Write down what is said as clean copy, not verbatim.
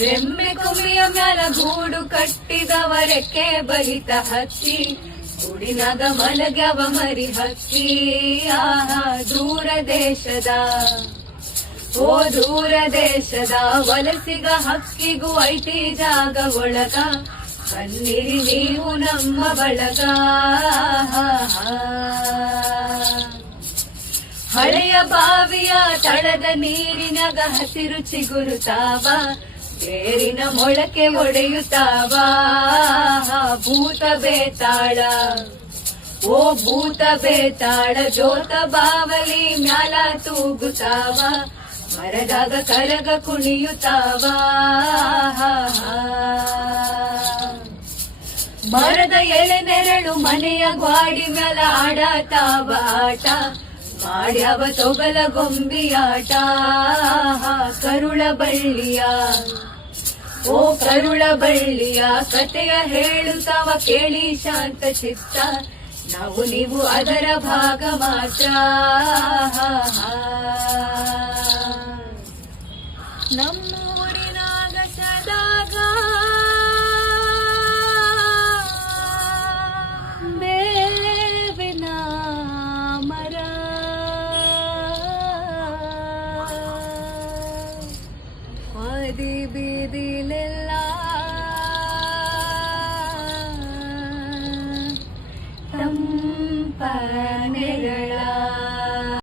ರೆಮ್ಮೆ ಕೊಮ್ಮೆಯ ಮ್ಯಾಲ ಗೂಡು ಕಟ್ಟಿದವರಕ್ಕೆ ಬಲಿತ ಹಕ್ಕಿ ಗುಡಿನಾಗ ಮಲಗ್ಯವ ಮರಿ ಹಕ್ಕಿ ಆಹಾ ದೂರ ದೇಶದ ಓ ದೂರ ದೇಶದ ವಲಸಿಗ ಹಕ್ಕಿಗೂ ಐತಿ ಜಾಗ ಒಳಗ ಬನ್ನಿರಿ ನೀವು ನಮ್ಮ ಬಳಗ ಹಳೆಯ ಬಾವಿಯ ತಳದ ನೀರಿನಾಗ ಹಸಿರು ಚಿಗುರುತ್ತಾವ ಬೇರಿನ ಮೊಳಕೆ ಒಡೆಯುತ್ತಾವ ಭೂತ ಬೇತಾಳ ಓ ಭೂತ ಬೇತಾಳ ಜೋತ ಬಾವಲಿ ಮ್ಯಾಲ ತೂಗುತ್ತಾವ ಮರದಾಗ ಕರಗ ಕುಣಿಯುತ್ತಾವ ಮರದ ಎಳೆ ನೆರಳು ಮನೆಯ ಗ್ವಾಡಿ ಮ್ಯಾಲ ಆಡತಾವ ಆಟ ಮಾಡ್ಯಾವ ತೊಗಲ ಗೊಂಬಿಯಾಟ ಕರುಳ ಬಳ್ಳಿಯ ಓ ಕರುಳ ಬಳ್ಳಿಯ ಕಥೆಯ ಹೇಳುತ್ತಾವ ಕೇಳಿ ಶಾಂತ ಚಿತ್ತ ನಾವು ನೀವು ಅದರ ಭಾಗ ಮಾತ್ರ ನಮ್ಮೂರಿನಾಗ ಸದಾಗ ಬೇವಿನ ಮರ ಹಾದಿ ಬೀದಿಲೆಲ್ಲ